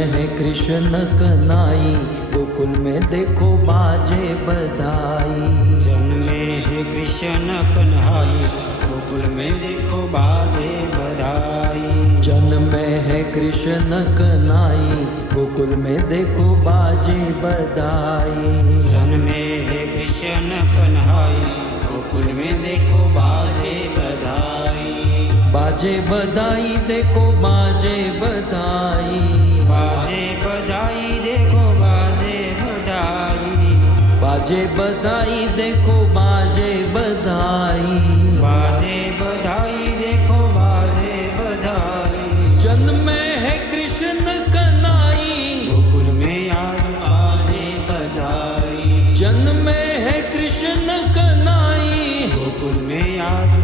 है कृष्ण कन्हई, गोकुल में देखो बाजे बधाई। जन्मे है कृष्ण कन्हई, गोकुल में देखो बाजे बधाई। जन्मे है कृष्ण कन्हई, गोकुल में देखो बाजे बधाई। जन्मे है कृष्ण कन्हई, गोकुल में देखो बाजे बधाई। बाजे बधाई देखो बाजे बधाई। बाजे बधाई देखो बाजे बधाई। बाजे बधाई देखो बाजे बधाई। बाजे बधाई देखो बाजे बधाई। जन्मे है कृष्ण कन्हई, गोकुल में आज बाजे बधाई। जन्मे है कृष्ण कन्हई, गोकुल में आज